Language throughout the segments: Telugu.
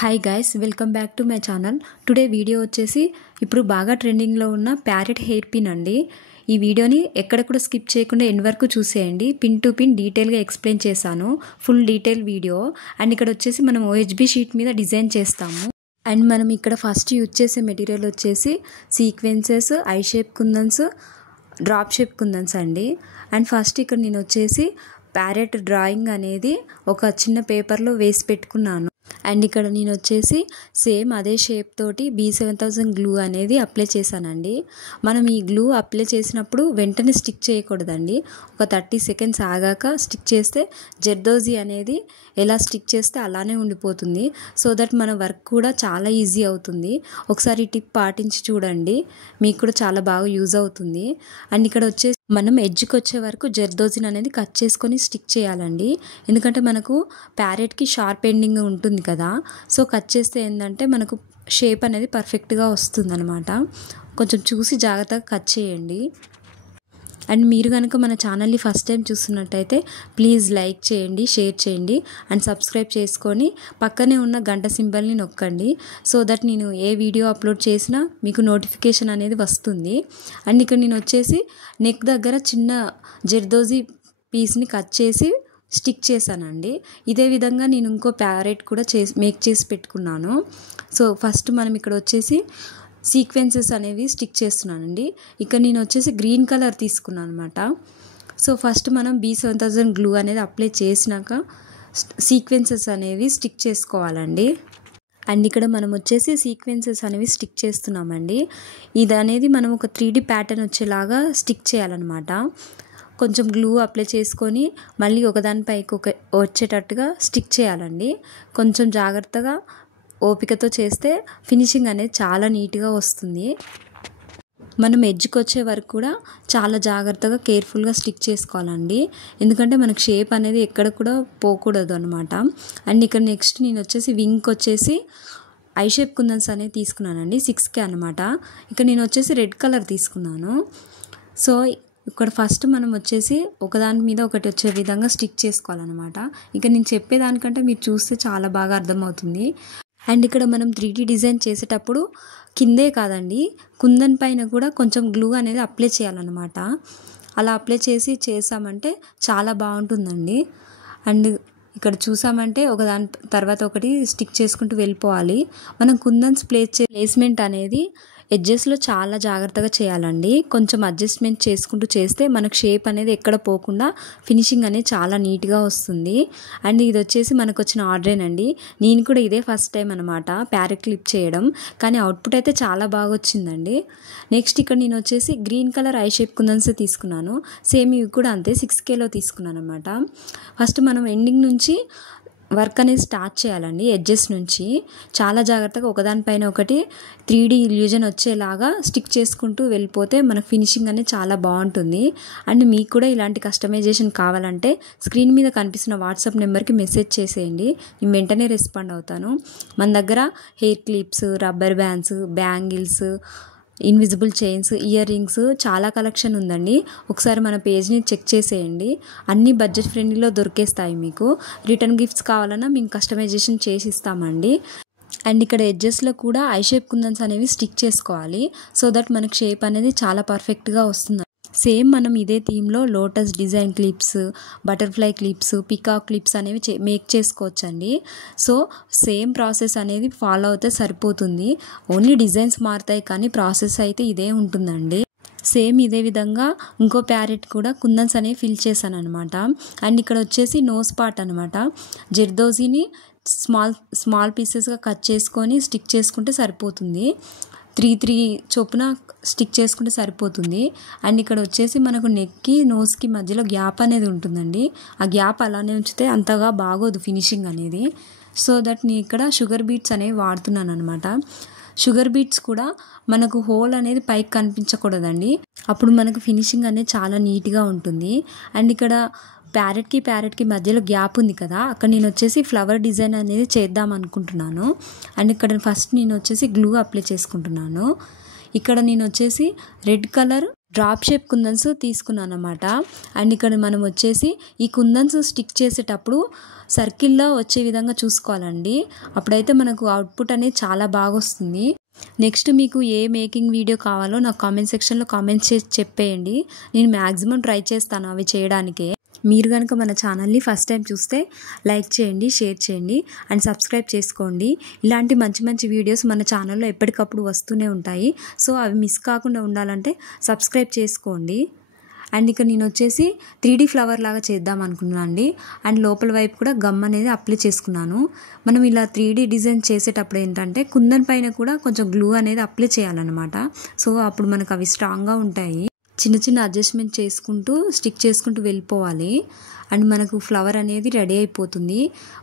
Hi guys, welcome back to my channel. Today video వచ్చేసి ఇప్పుడు బాగా ట్రెండింగ్లో ఉన్న ప్యారెట్ హెయిర్ పిన్ అండి. ఈ వీడియోని ఎక్కడ కూడా స్కిప్ చేయకుండా ఎండ్ వరకు చూసేయండి. పిన్ టు పిన్ డీటెయిల్గా ఎక్స్ప్లెయిన్ చేశాను, ఫుల్ డీటెయిల్ వీడియో. అండ్ ఇక్కడ వచ్చేసి మనం OHB షీట్ మీద డిజైన్ చేస్తాము. అండ్ మనం ఇక్కడ ఫస్ట్ యూజ్ చేసే మెటీరియల్ వచ్చేసి sequences, I shape kundans, drop shape kundans అండి. అండ్ ఫస్ట్ ఇక్కడ నేను వచ్చేసి ప్యారెట్ డ్రాయింగ్ అనేది ఒక చిన్న పేపర్లో వేసి పెట్టుకున్నాను. అండ్ ఇక్కడ నేను వచ్చేసి సేమ్ అదే షేప్ తోటి B7000 గ్లూ అనేది అప్లై చేశానండి. మనం ఈ గ్లూ అప్లై చేసినప్పుడు వెంటనే స్టిక్ చేయకూడదండి. ఒక 30 సెకండ్స్ ఆగాక స్టిక్ చేస్తే జర్దోజీ అనేది ఎలా స్టిక్ చేస్తే అలానే ఉండిపోతుంది. సో దట్ మన వర్క్ కూడా చాలా ఈజీ అవుతుంది. ఒకసారి ఈ టిప్ పాటించి చూడండి, మీకు కూడా చాలా బాగా యూజ్ అవుతుంది. అండ్ ఇక్కడ వచ్చేసి మనం ఎడ్జ్కి వచ్చే వరకు జర్దోజిన్ అనేది కట్ చేసుకొని స్టిక్ చేయాలండి. ఎందుకంటే మనకు ప్యారెట్కి షార్ప్ ఎండింగ్ ఉంటుంది కదా, సో కట్ చేస్తే ఏంటంటే మనకు షేప్ అనేది పర్ఫెక్ట్గా వస్తుంది అనమాట. కొంచెం చూసి జాగ్రత్తగా కట్ చేయండి. అండ్ మీరు కనుక మన ఛానల్ని ఫస్ట్ టైం చూస్తున్నట్టయితే ప్లీజ్ లైక్ చేయండి, షేర్ చేయండి అండ్ సబ్స్క్రైబ్ చేసుకొని పక్కనే ఉన్న గంట సింబల్ని నొక్కండి. సో దట్ నేను ఏ వీడియో అప్లోడ్ చేసినా మీకు నోటిఫికేషన్ అనేది వస్తుంది. అండ్ ఇక్కడ నేను వచ్చేసి నెక్ దగ్గర చిన్న జర్దోజీ పీస్ని కట్ చేసి స్టిక్ చేశానండి. ఇదే విధంగా నేను ఇంకో ప్యారెట్ కూడా మేక్ చేసి పెట్టుకున్నాను. సో ఫస్ట్ మనం ఇక్కడ వచ్చేసి సీక్వెన్సెస్ అనేవి స్టిక్ చేస్తున్నానండి. ఇక్కడ నేను వచ్చేసి గ్రీన్ కలర్ తీసుకున్నాను అనమాట. సో ఫస్ట్ మనం B7000 గ్లూ అనేది అప్లై చేసినాక సీక్వెన్సెస్ అనేవి స్టిక్ చేసుకోవాలండి. అండ్ ఇక్కడ మనం వచ్చేసి సీక్వెన్సెస్ అనేవి స్టిక్ చేస్తున్నామండి. ఇది అనేది మనం ఒక 3D ప్యాటర్న్ వచ్చేలాగా స్టిక్ చేయాలన్నమాట. కొంచెం గ్లూ అప్లై చేసుకొని మళ్ళీ ఒకదానిపైకి వచ్చేటట్టుగా స్టిక్ చేయాలండి. కొంచెం జాగ్రత్తగా ఓపికతో చేస్తే ఫినిషింగ్ అనేది చాలా నీట్గా వస్తుంది. మనం ఎడ్జ్కి వచ్చే వరకు కూడా చాలా జాగ్రత్తగా కేర్ఫుల్గా స్టిక్ చేసుకోవాలండి. ఎందుకంటే మనకు షేప్ అనేది ఎక్కడ కూడా పోకూడదు అనమాట. అండ్ ఇక్కడ నెక్స్ట్ నేను వచ్చేసి వింగ్కి వచ్చేసి ఐ షేప్ కుందన్స్ అనేది తీసుకున్నానండి, 6K అనమాట. ఇక్కడ నేను వచ్చేసి రెడ్ కలర్ తీసుకున్నాను. సో ఇక్కడ ఫస్ట్ మనం వచ్చేసి ఒకదాని మీద ఒకటి వచ్చే విధంగా స్టిక్ చేసుకోవాలన్నమాట. ఇక నేను చెప్పేదానికంటే మీరు చూస్తే చాలా బాగా అర్థమవుతుంది. అండ్ ఇక్కడ మనం 3D డిజైన్ చేసేటప్పుడు కిందే కాదండి, కుందన్ పైన కూడా కొంచెం గ్లూ అనేది అప్లై చేయాలన్నమాట. అలా అప్లై చేసామంటే చాలా బాగుంటుందండి. అండ్ ఇక్కడ చూసామంటే ఒకదాని తర్వాత ఒకటి స్టిక్ చేసుకుంటూ వెళ్ళిపోవాలి. మనం కుందన్స్ ప్లేస్మెంట్ అనేది ఎడ్జెస్లో చాలా జాగ్రత్తగా చేయాలండి. కొంచెం అడ్జస్ట్మెంట్ చేసుకుంటూ చేస్తే మనకు షేప్ అనేది ఎక్కడ పోకుండా ఫినిషింగ్ అనేది చాలా నీట్గా వస్తుంది. అండ్ ఇది వచ్చేసి మనకు వచ్చిన ఆర్డరేనండి. నేను కూడా ఇదే ఫస్ట్ టైం అనమాట ప్యారెట్ క్లిప్ చేయడం, కానీ అవుట్పుట్ అయితే చాలా బాగా వచ్చిందండి. నెక్స్ట్ ఇక్కడ నేను వచ్చేసి గ్రీన్ కలర్ ఐ షేప్ కుందన్స్ తీసుకున్నాను. సేమ్ ఇవి కూడా అంతే 6Kలో తీసుకున్నాను అనమాట. ఫస్ట్ మనం ఎండింగ్ నుంచి వర్క్ అనేది స్టార్ట్ చేయాలండి. ఎడ్జెస్ నుంచి చాలా జాగ్రత్తగా ఒకదానిపైన ఒకటి 3D ఇల్యూజన్ వచ్చేలాగా స్టిక్ చేసుకుంటూ వెళ్ళిపోతే మనకు ఫినిషింగ్ అనేది చాలా బాగుంటుంది. అండ్ మీకు కూడా ఇలాంటి కస్టమైజేషన్ కావాలంటే స్క్రీన్ మీద కనిపిస్తున్న వాట్సాప్ నెంబర్కి మెసేజ్ చేసేయండి, నేను వెంటనే రెస్పాండ్ అవుతాను. మన దగ్గర hair clips, rubber bands, bangles, invisible chains, ear rings చాలా కలెక్షన్ ఉందండి. ఒకసారి మన పేజ్ని చెక్ చేసేయండి. అన్ని బడ్జెట్ ఫ్రెండ్లీలో దొరికేస్తాయి. మీకు రిటర్న్ గిఫ్ట్స్ కావాలన్నా మేము కస్టమైజేషన్ చేసి ఇస్తామండి. అండ్ ఇక్కడ ఎడ్జెస్లో కూడా ఐ షేప్ కుందన్స్ అనేవి స్టిక్ చేసుకోవాలి. సో దట్ మనకు షేప్ అనేది చాలా పర్ఫెక్ట్గా వస్తుంది. సేమ్ మనం ఇదే థీమ్లో lotus design clips, butterfly clips, peacock clips అనేవి మేక్ చేసుకోవచ్చండి. సో సేమ్ ప్రాసెస్ అనేది ఫాలో అవుతే సరిపోతుంది. ఓన్లీ డిజైన్స్ మారుతాయి కానీ ప్రాసెస్ అయితే ఇదే ఉంటుందండి. సేమ్ ఇదే విధంగా ఇంకో ప్యారెట్ కూడా కుందన్స్ అనేవి ఫిల్ చేశాను అనమాట. అండ్ ఇక్కడ వచ్చేసి నోస్ పార్ట్ అనమాట. జర్దోజీని స్మాల్ పీసెస్గా కట్ చేసుకొని స్టిక్ చేసుకుంటే సరిపోతుంది. 3 చొప్పున స్టిక్ చేసుకుంటే సరిపోతుంది. అండ్ ఇక్కడ వచ్చేసి మనకు నెక్కి నోస్కి మధ్యలో గ్యాప్ అనేది ఉంటుందండి. ఆ గ్యాప్ అలానే ఉంచితే అంతగా బాగోదు ఫినిషింగ్ అనేది. సో దట్ నేను ఇక్కడ షుగర్ బీట్స్ అనేవి వాడుతున్నాను అనమాట. షుగర్ బీట్స్ కూడా మనకు హోల్ అనేది పైకి కనిపించకూడదండి, అప్పుడు మనకు ఫినిషింగ్ అనేది చాలా నీట్గా ఉంటుంది. అండ్ ఇక్కడ ప్యారెట్కి మధ్యలో గ్యాప్ ఉంది కదా, అక్కడ నేను వచ్చేసి ఫ్లవర్ డిజైన్ అనేది చేద్దాం అనుకుంటున్నాను. అండ్ ఇక్కడ ఫస్ట్ నేను వచ్చేసి గ్లూ అప్లై చేసుకుంటున్నాను. ఇక్కడ నేను వచ్చేసి రెడ్ కలర్ డ్రాప్ షేప్ కుందన్స్ తీసుకున్నాను అన్నమాట. అండ్ ఇక్కడ మనం వచ్చేసి ఈ కుందన్స్ స్టిక్ చేసేటప్పుడు సర్కిల్లో వచ్చే విధంగా చూసుకోవాలండి. అప్పుడైతే మనకు అవుట్పుట్ అనేది చాలా బాగా వస్తుంది. నెక్స్ట్ మీకు ఏ మేకింగ్ వీడియో కావాలో నాకు కామెంట్ సెక్షన్లో కామెంట్ చేసి చెప్పేయండి. నేను మ్యాక్సిమం ట్రై చేస్తాను అవి చేయడానికే. మీరు కనుక మన ఛానల్ని ఫస్ట్ టైం చూస్తే లైక్ చేయండి, షేర్ చేయండి అండ్ సబ్స్క్రైబ్ చేసుకోండి. ఇలాంటి మంచి మంచి వీడియోస్ మన ఛానల్లో ఎప్పటికప్పుడు వస్తూనే ఉంటాయి. సో అవి మిస్ కాకుండా ఉండాలంటే సబ్స్క్రైబ్ చేసుకోండి. అండ్ ఇక్కడ నేను వచ్చేసి 3D ఫ్లవర్ లాగా చేద్దాం అనుకున్నాను అండి. అండ్ లోపల వైపు కూడా గమ్ అనేది అప్లై చేసుకున్నాను. మనం ఇలా 3D డిజైన్ చేసేటప్పుడు ఏంటంటే కుందన్ పైన కూడా కొంచెం గ్లూ అనేది అప్లై చేయాలన్నమాట. సో అప్పుడు మనకు అవి స్ట్రాంగ్గా ఉంటాయి. చిన్న చిన్న అడ్జస్ట్మెంట్ చేసుకుంటూ స్టిక్ చేసుకుంటూ వెళ్ళిపోవాలి. అండ్ మనకు ఫ్లవర్ అనేది రెడీ అయిపోతుంది.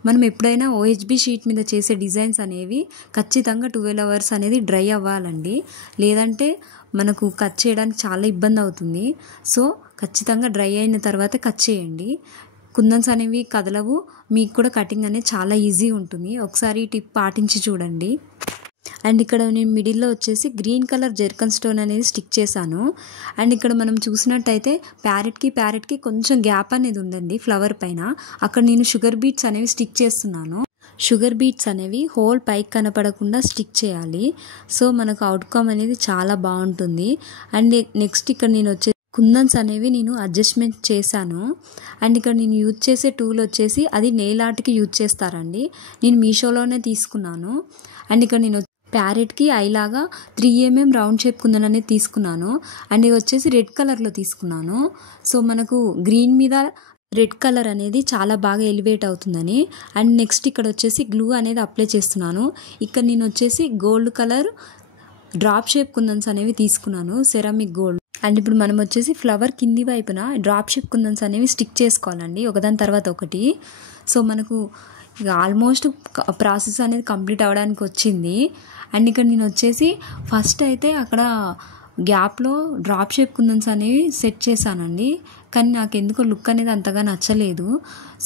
మనం ఎప్పుడైనా OHB షీట్ మీద చేసే డిజైన్స్ అనేవి ఖచ్చితంగా 12 అవర్స్ అనేది డ్రై అవ్వాలండి. లేదంటే మనకు కట్ చేయడానికి చాలా ఇబ్బంది అవుతుంది. సో ఖచ్చితంగా డ్రై అయిన తర్వాత కట్ చేయండి. కుందన్స్ అనేవి కదలవు, మీకు కూడా కటింగ్ అనేది చాలా ఈజీ ఉంటుంది. ఒకసారి ఈ టిప్ పాటించి చూడండి. అండ్ ఇక్కడ నేను మిడిల్లో వచ్చేసి గ్రీన్ కలర్ జెర్కన్ స్టోన్ అనేది స్టిక్ చేశాను. అండ్ ఇక్కడ మనం చూసినట్టయితే ప్యారెట్కి కొంచెం గ్యాప్ అనేది ఉందండి ఫ్లవర్ పైన. అక్కడ నేను షుగర్ బీట్స్ అనేవి స్టిక్ చేస్తున్నాను. షుగర్ బీట్స్ అనేవి హోల్ పైకి కనపడకుండా స్టిక్ చేయాలి. సో మనకు అవుట్కమ్ అనేది చాలా బాగుంటుంది. అండ్ నెక్స్ట్ ఇక్కడ నేను కుందన్స్ అనేవి నేను అడ్జస్ట్మెంట్ చేశాను. అండ్ ఇక్కడ నేను యూజ్ చేసే టూల్ వచ్చేసి అది నెయిల్ ఆర్ట్కి యూజ్ చేస్తారండి. నేను మీషోలోనే తీసుకున్నాను. అండ్ ఇక్కడ నేను ప్యారెట్కి ఐలాగా 3 mm రౌండ్ షేప్ కుందన్ అనేది తీసుకున్నాను. అండ్ ఇది వచ్చేసి రెడ్ కలర్లో తీసుకున్నాను. సో మనకు గ్రీన్ మీద రెడ్ కలర్ అనేది చాలా బాగా ఎలివేట్ అవుతుందని. అండ్ నెక్స్ట్ ఇక్కడ వచ్చేసి గ్లూ అనేది అప్లై చేస్తున్నాను. ఇక్కడ నేను వచ్చేసి gold colour drop shape kundans అనేవి తీసుకున్నాను, సెరామిక్ గోల్డ్. అండ్ ఇప్పుడు మనం వచ్చేసి ఫ్లవర్ కింది వైపున డ్రాప్ షేప్ కుందన్స్ అనేవి స్టిక్ చేసుకోవాలండి ఒకదాని తర్వాత ఒకటి. సో మనకు ఇక ఆల్మోస్ట్ ప్రాసెస్ అనేది కంప్లీట్ అవ్వడానికి వచ్చింది. అండ్ ఇక్కడ నేను వచ్చేసి ఫస్ట్ అయితే అక్కడ గ్యాప్లో డ్రాప్ షేప్ కుందన్స్ అనేవి సెట్ చేశానండి. కానీ నాకు ఎందుకో లుక్ అనేది అంతగా నచ్చలేదు.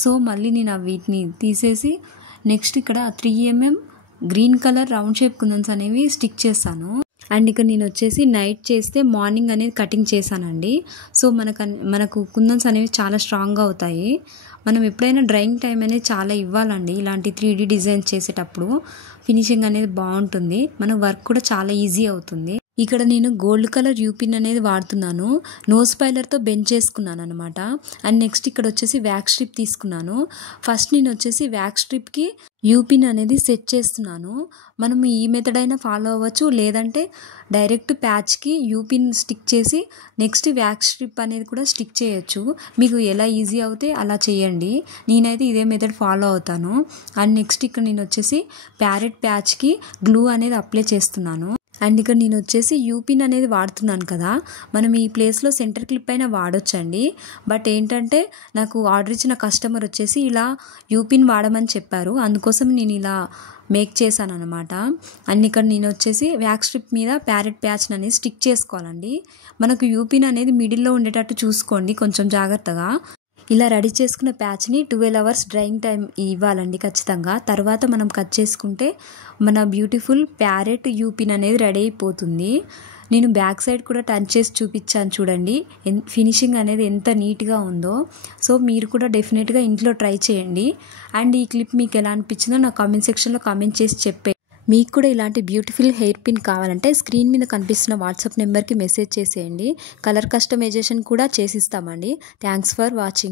సో మళ్ళీ నేను వీటిని తీసేసి నెక్స్ట్ ఇక్కడ 3 mm green colour round shape kundans అనేవి స్టిక్ చేశాను. అండ్ ఇక్కడ నేను వచ్చేసి నైట్ చేస్తే మార్నింగ్ అనేది కటింగ్ చేశానండి. సో మనకు కుందన్స్ అనేవి చాలా స్ట్రాంగ్గా అవుతాయి. మనం ఎప్పుడైనా డ్రాయింగ్ టైం అనేది చాలా ఇవ్వాలండి. ఇలాంటి 3D డిజైన్ చేసేటప్పుడు ఫినిషింగ్ అనేది బాగుంటుంది. మన వర్క్ కూడా చాలా ఈజీ అవుతుంది. ఇక్కడ నేను గోల్డ్ కలర్ యూపిన్ అనేది వాడుతున్నాను. నోస్ పైలర్తో బెండ్ చేసుకున్నాను అనమాట. అండ్ నెక్స్ట్ ఇక్కడ వచ్చేసి వ్యాక్స్ స్ట్రిప్ తీసుకున్నాను. ఫస్ట్ నేను వచ్చేసి వ్యాక్స్ స్ట్రిప్కి యూపిన్ అనేది సెట్ చేస్తున్నాను. మనం ఈ మెథడ్ అయినా ఫాలో అవ్వచ్చు, లేదంటే డైరెక్ట్ ప్యాచ్కి యూపిన్ స్టిక్ చేసి నెక్స్ట్ వ్యాక్స్ స్ట్రిప్ అనేది కూడా స్టిక్ చేయొచ్చు. మీకు ఎలా ఈజీ అవుతే అలా చేయండి. నేనైతే ఇదే మెథడ్ ఫాలో అవుతాను. అండ్ నెక్స్ట్ ఇక్కడ నేను వచ్చేసి ప్యారెట్ ప్యాచ్కి గ్లూ అనేది అప్లై చేస్తున్నాను. అండ్ ఇక్కడ నేను వచ్చేసి యూపిన్ అనేది వాడుతున్నాను కదా, మనం ఈ ప్లేస్లో సెంటర్ క్లిప్ అయినా వాడొచ్చండి. బట్ ఏంటంటే నాకు ఆర్డర్ ఇచ్చిన కస్టమర్ వచ్చేసి ఇలా యూపిన్ వాడమని చెప్పారు, అందుకోసం నేను ఇలా మేక్ చేశాను అనమాట. అండ్ ఇక్కడ నేను వచ్చేసి వ్యాక్స్ స్ట్రిప్ మీద ప్యారెట్ ప్యాచ్ అనేది స్టిక్ చేసుకోవాలండి. మనకు యూపిన్ అనేది మిడిల్లో ఉండేటట్టు చూసుకోండి కొంచెం జాగ్రత్తగా. ఇలా రెడీ చేసుకున్న ప్యాచ్ని 12 అవర్స్ డ్రైయింగ్ టైం ఇవ్వాలండి ఖచ్చితంగా. తర్వాత మనం కట్ చేసుకుంటే మన బ్యూటిఫుల్ ప్యారెట్ యూపిన్ అనేది రెడీ అయిపోతుంది. నేను బ్యాక్ సైడ్ కూడా టచ్ చేసి చూపించాను చూడండి, ఫినిషింగ్ అనేది ఎంత నీట్గా ఉందో. సో మీరు కూడా డెఫినెట్గా ఇంట్లో ట్రై చేయండి. అండ్ ఈ క్లిప్ మీకు ఎలా అనిపించిందో నా కామెంట్ సెక్షన్లో కామెంట్ చేసి చెప్పే. మీకు కూడా ఇలాంటి బ్యూటిఫుల్ హెయిర్ పిన్ కావాలంటే స్క్రీన్ మీద కనిపిస్తున్న వాట్సాప్ నెంబర్కి మెసేజ్ చేసేయండి. కలర్ కస్టమైజేషన్ కూడా చేసిస్తామండి. Thanks for watching.